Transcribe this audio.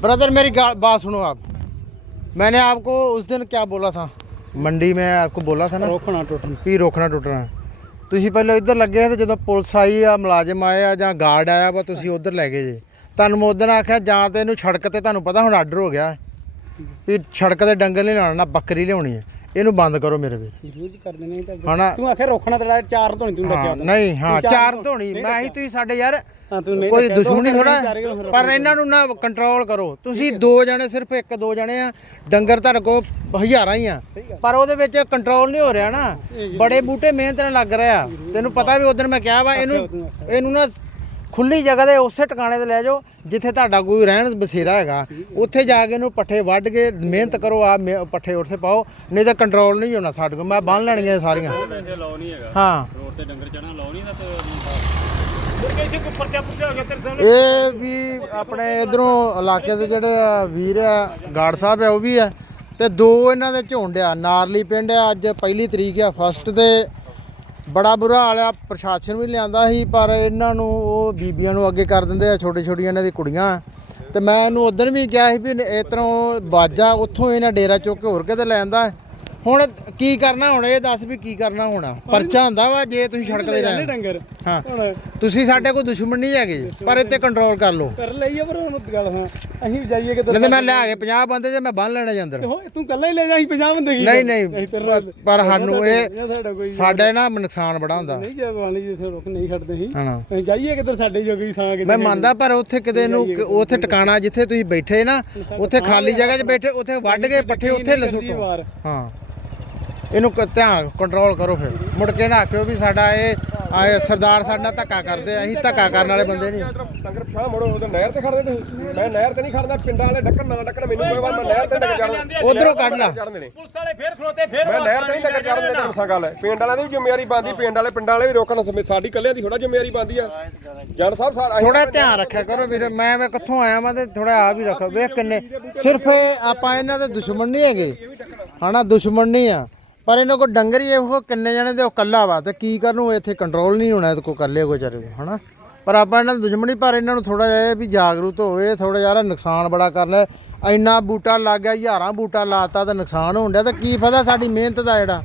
Brother मेरी गा- बात सुनो आप मैंने आपको उस दिन क्या बोला था मंडी में आपको बोला था ना ਰੋਕਣਾ ਟੁੱਟਣ ਵੀ ਰੋਕਣਾ ਟੁੱਟਣਾ ਤੁਸੀਂ ਪਹਿਲਾਂ ਇੱਧਰ ਲੱਗੇ ਤੇ ਜਦੋਂ ਪੁਲਿਸ ਆਈ ਆ ਮੁਲਾਜ਼ਮ ਆਏ ਆ ਜਾਂ ਗਾਰਡ ਆਇਆ ਵਾ ਤੁਸੀਂ ਉੱਧਰ ਲੈ ਗਏ ਜੇ ਤੁਹਾਨੂੰ ਮੈਂ ਉਦੋਂ ਆਖਿਆ ਜਾਂ ਤੇ ਇਹਨੂੰ ਸੜਕ ਤੇ ਤੁਹਾਨੂੰ ਪਤਾ ਹੁਣ ਆਰਡਰ ਹੋ ਗਿਆ ਹੈ ਵੀ ਸੜਕ ਤੇ ਡੰਗਰ ਨਹੀਂ ਲਾਉਣਾ ਨਾ ਬੱਕਰੀ ਲਿਆਉਣੀ ਹੈ ਇਹਨੂੰ ਬੰਦ ਕਰੋ ਮੇਰੇ ਵੀਰ ਵਿਰੋਧ ਕਰ ਦੇਣੇ ਤਾਂ ਹਨਾ ਤੂੰ ਆਖਿਆ ਰੋਕਣਾ ਤੇ ਚਾਰ ਤੋਂ ਨਹੀਂ ਤੂੰ ਹਾਂ ਰੱਖਿਆ ਨਹੀਂ ਹਾਂ ਤੂੰ ਚਾਰ ਤੋਂ- ਧੋਣੀ ਨਹੀਂ ਮੈਂ ਹੀ ਤੁਸੀਂ ਸਾਡੇ ਯਾਰ ਹਾਂ ਤੂੰ ਨਹੀਂ ਕੋਈ ਦੁਸ਼ਮਣੀ ਦੋ ਥੋੜਾ ਕਿਲੋ ਪਰ ਇਹਨਾਂ ਨੂੰ ਨਾ ਕੰਟਰੋਲ ਕਰੋ। ਤੁਸੀਂ ਦੋ ਜਣੇ ਸਿਰਫ ਇੱਕ ਦੋ ਜਣੇ ਆ। ਡੰਗਰ ਤੁਹਾਡੇ ਕੋ ਹਜ਼ਾਰਾਂ ਹੀ ਆ। ਪਰ ਉਹਦੇ ਵਿੱਚ ਕੰਟਰੋਲ ਨਹੀਂ ਹੋ ਰਿਹਾ ਨਾ। ਬੜੇ ਬੂਟੇ ਮਿਹਨਤ ਨਾਲ ਲੱਗ ਰਹੇ ਤੈਨੂੰ ਪਤਾ ਵੀ ਉਦੋਂ ਮੈਂ ਕਿਹਾ ਵਾ ਇਹਨੂੰ ਇਹਨੂੰ ਨਾ ਖੁੱਲੀ ਜਗ੍ਹਾ ਤੇ ਉਸੇ ਟਿਕਾਣੇ ਤੇ ਲੈ ਜਾਓ ਜਿੱਥੇ ਤੁਹਾਡਾ ਕੋਈ ਰਹਿਣ ਬਸੇਰਾ ਹੈਗਾ। ਉੱਥੇ ਜਾ ਕੇ ਇਹਨੂੰ ਪੱਠੇ ਵੱਢ ਕੇ ਮਿਹਨਤ ਕਰੋ ਆ ਪੱਠੇ ਉੱਥੇ ਪਾਓ। ਨਹੀਂ ਤਾਂ ਕੰਟਰੋਲ ਨਹੀਂ ਹੋਣਾ ਸਾਡੇ ਕੋਲ। ਮੈਂ ਬੰਨ ਲੈਣੀਆਂ ਸਾਰੀਆਂ। ਵੈਸੇ ਲਾਉ ਨਹੀਂ ਹੈਗਾ। ਹਾਂ। ਰੋਡ ਤੇ ਡੰਗਰ ਚਣਾ ਲਾਉ ਨਹੀਂ ਦਾ ਤੇ ਇਹ ਵੀ ਆਪਣੇ ਇਧਰੋਂ ਇਲਾਕੇ ਦੇ ਜਿਹੜੇ ਆ ਵੀਰ ਆ, ਗਾਰਡ ਸਾਹਿਬ ਆ, ਉਹ ਵੀ ਆ। ਤੇ ਦੋ ਇਹਨਾਂ ਦੇ ਝੁੰਡ ਆ, ਨਾਰਲੀ ਪਿੰਡ ਆ, ਅੱਜ ਪਹਿਲੀ ਤਰੀਕ ਆ ਫਸਟ ਤੇ ਬੜਾ ਬੁਰਾ ਹਾਲ ਆ, ਪ੍ਰਸ਼ਾਸਨ ਵੀ ਲਿਆਂਦਾ ਸੀ, ਪਰ ਇਹਨਾਂ ਨੂੰ ਉਹ ਬੀਬੀਆਂ ਨੂੰ ਅੱਗੇ ਕਰ ਦਿੰਦੇ ਆ ਛੋਟੇ ਛੋਟੀਆਂ ਇਹਨਾਂ ਦੀ ਕੁੜੀਆਂ। ਤੇ ਮੈਂ ਇਹਨੂੰ ਉਦੋਂ ਵੀ ਕਿਹਾ ਸੀ ਵੀ ਇਸ ਬਾਜਾ, ਉੱਥੋਂ ਇਹਨਾਂ ਡੇਰਾ ਚੁੱਕ ਕੇ ਹੋਰ ਕਿਤੇ ਲੈ ਆਂਦਾ। ਹੁਣ ਕੀ ਕਰਨਾ ਹੁਣ, ਇਹ ਦੱਸ ਵੀ ਕੀ ਕਰਨਾ ਹੋਣਾ? ਪਰਚਾ ਹੁੰਦਾ ਵਾ, ਜੇ ਤੁਸੀਂ ਸੜਕ ਤੇ ਜਾਂਦੇ ਡੰਗਰ। ਹਾਂ। ਹੁਣ ਤੁਸੀਂ ਸਾਡੇ ਕੋਈ ਦੁਸ਼ਮਣ ਨਹੀਂ ਹੈਗੇ ਪਰ ਇੱਥੇ ਕੰਟਰੋਲ ਕਰ ਲਓ। ਕਰ ਲਈ ਆ ਪਰ ਹੁਣ ਗੱਲ ਹਾਂ। ਅਸੀਂ ਵੀ ਜਾਈਏ ਕਿਤੇ ਨਹੀਂ ਤੇ ਮੈਂ ਲਿਆ ਕੇ 50 ਬੰਦੇ ਜੇ ਮੈਂ ਬੰਨ ਲੈਣੇ ਜਾਂ ਅੰਦਰ। ਹੋ ਤੂੰ ਕੱਲਾ ਹੀ ਲੈ ਜਾ ਅਸੀਂ 50 ਬੰਦੇ ਕੀ ਨਹੀਂ ਨਹੀਂ ਪਰ- ਪਰ ਸਾਨੂੰ ਇਹ ਸਾਡਾ ਕੋਈ। ਸਾਡੇ ਨਾ ਨੁਕਸਾਨ ਬੜਾ ਹੁੰਦਾ। ਨਹੀਂ ਜੇ ਬਾਣੀ ਜਿੱਥੇ ਰੁਕ ਨਹੀਂ ਛੱਡਦੇ ਸੀ ਹਨਾ ਅਸੀਂ ਜਾਈਏ ਕਿਤੇ ਸਾਡੇ ਜੋਗੀ ਥਾਂ ਕਿਤੇ ਮੈਂ ਮੰਨਦਾ ਪਰ ਉੱਥੇ ਕਿਤੇ ਨੂੰ ਉੱਥੇ ਟਿਕਾਣਾ ਜਿੱਥੇ ਤੁਸੀਂ ਬੈਠੇ ਨਾ ਉੱਥੇ ਖਾਲੀ ਜਗ੍ਹਾ 'ਚ ਬੈਠੇ ਉੱਥੇ ਵੱਢ ਕੇ ਪੱਠੇ ਉੱਥੇ ਲਸੁੱਟੋ ਵਾਰ। ਹਾਂ। ਇਹਨੂੰ ਕ- ਧਿਆਨ ਕੰਟਰੋਲ ਕਰੋ ਫਿਰ। ਮੁੜ ਕੇ ਨਾ ਆਖਿਓ ਵੀ ਸਾਡਾ ਇਹ ਆਏ ਸਰਦਾਰ ਸਾਡੇ ਨਾਲ ਧੱਕਾ ਕਰਦੇ ਆ, ਅਸੀਂ ਧੱਕਾ ਕਰਨ ਵਾਲੇ ਬੰਦੇ ਨਹੀਂ। ਡੰਗਰ ਪਛਾਹ ਮੋੜੋ ਉਹਦੇ ਨਹਿਰ ਤੇ ਖੜਦੇ ਤੁਸੀਂ। ਮੈਂ ਨਹਿਰ ਤੇ ਨਹੀਂ ਖੜਦਾ ਪਿੰਡਾਂ ਵਾਲੇ ਡੱਕਣ ਨਾ ਡੱਕਣ ਮੈਨੂੰ ਕੋਈ ਵਾਰ ਮੈਂ ਨਹਿਰ ਤੇ ਡੰਗਰ ਚੜ੍ਹਦਾ ਉਧਰੋਂ ਕੱਢ ਲਾ ਨੇ। ਪੁਲਿਸ ਵਾਲੇ ਫੇਰ ਖਲੋਤੇ ਫੇਰ ਮੈਂ ਨਹਿਰ ਤੇ ਨਹੀਂ ਡੰਗਰ ਚੜ੍ਹਦੇ ਤੈਨੂੰ ਦੱਸਾਂ ਗੱਲ ਪਿੰਡ ਵਾਲਿਆਂ ਦੀ ਵੀ ਜ਼ਿੰਮੇਵਾਰੀ ਬਣਦੀ ਪਿੰਡ ਵਾਲੇ ਪਿੰਡਾਂ ਵਾਲੇ ਵੀ ਰੋਕਣ ਸਮੇਂ ਸਾਡੀ ਕੱਲਿਆਂ ਦੀ ਥੋੜਾ ਜ਼ਿੰਮੇਵਾਰੀ ਬਣਦੀ ਆ। ਜਨ ਸਾਹਿਬ ਸਾਰਾ ਥੋੜਾ ਧਿਆਨ ਰੱਖਿਆ ਕਰੋ ਵੀਰ ਮੈਂ ਮੈਂ ਕਿੱਥੋਂ ਆਇਆ ਮੈਂ ਤੇ ਥੋੜਾ ਆ ਵੀ ਰੱਖੋ। ਵੇਖ ਕਿੰਨੇ ਸਿਰਫ ਆਪਾਂ ਇਹਨਾਂ ਦੇ ਦੁਸ਼ਮਣ ਨਹੀਂ ਹੈਗੇ। ਹਨਾ ਦੁਸ਼ਮਣ ਨਹੀਂ ਆ। ਪਰ ਇਹਨਾਂ ਕੋ ਡੰਗਰ ਹੀ ਇਹੋ, ਕਿੰਨੇ ਜਣੇ ਦੇ ਉਹ ਕੱਲਾ ਵਾ ਤੇ ਕੀ ਕਰਨ ਨੂੰ ਇੱਥੇ ਕੰਟਰੋਲ ਨਹੀਂ ਹੋਣਾ ਇਹਦੇ ਕੋ ਕਰ ਲਿਆ ਕੋ ਚਾਰੇ ਕੋ ਹਨਾ? ਪਰ ਆਪਾਂ ਇਹਨਾਂ ਨੂੰ ਦੁਸ਼ਮਣੀ, ਪਰ ਇਹਨਾਂ ਨੂੰ ਥੋੜਾ ਜਿਹਾ ਇਹ ਵੀ ਜਾਗਰੂਕ ਹੋਵੇ ਥੋੜਾ ਜਿਹਾ ਨੁਕਸਾਨ ਬੜਾ ਕਰ ਲੈ। ਇੰਨਾ ਬੂਟਾ ਲੱਗ ਗਿਆ, ਹਜ਼ਾਰਾਂ ਬੂਟਾ ਲਾਤਾ ਤਾਂ ਨੁਕਸਾਨ ਹੋਣ ਡਿਆ, ਤਾਂ ਕੀ ਫਾਇਦਾ ਸਾਡੀ ਮਿਹਨਤ ਦਾ ਜਿਹੜਾ?